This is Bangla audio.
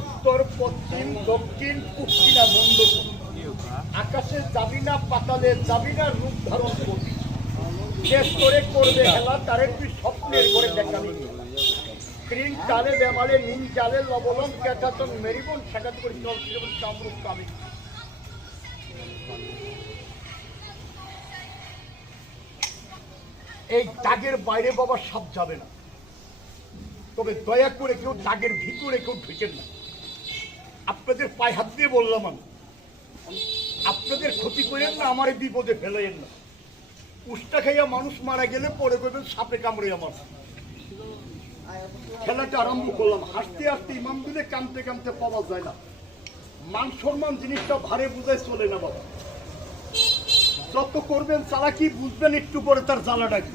উত্তর পশ্চিম দক্ষিণ পূর্ব বন্ধ আকাশে যাবি না, পাতালে যাবি না, রূপ ধারণ করবি শেষ করে করবে খেলা তারে তুই স্বপ্নের করে দেখাবি ক্রিম চালে বেমালে নিম চালে লবলম ক্যাটাচন মেরিবন সাকাত করে চলছিল কামরূপ কামি। এই দাগের বাইরে বাবা সাপ যাবে না, তবে দয়া করে কেউ দাগের ভিতরে কেউ ঢুকেন না। আপনাদের পায়ে হাত দিয়ে বললাম আমি, আপনাদের ক্ষতি করেন না, আমার বিপদে ফেলেন না। উষ্টা খাইয়া মানুষ মারা গেলে পরে করবেন সাপে কামড়ে আমার। খেলাটা আরম্ভ করলাম, হাসতে হাসতে ইমাম দিলে কামতে কামতে পাওয়া যায় না। মান সম্মান জিনিসটা ভারে বুঝায় চলে না বাবা। যত করবেন চালাকি বুঝবেন একটু পরে তার জ্বালাটা কি।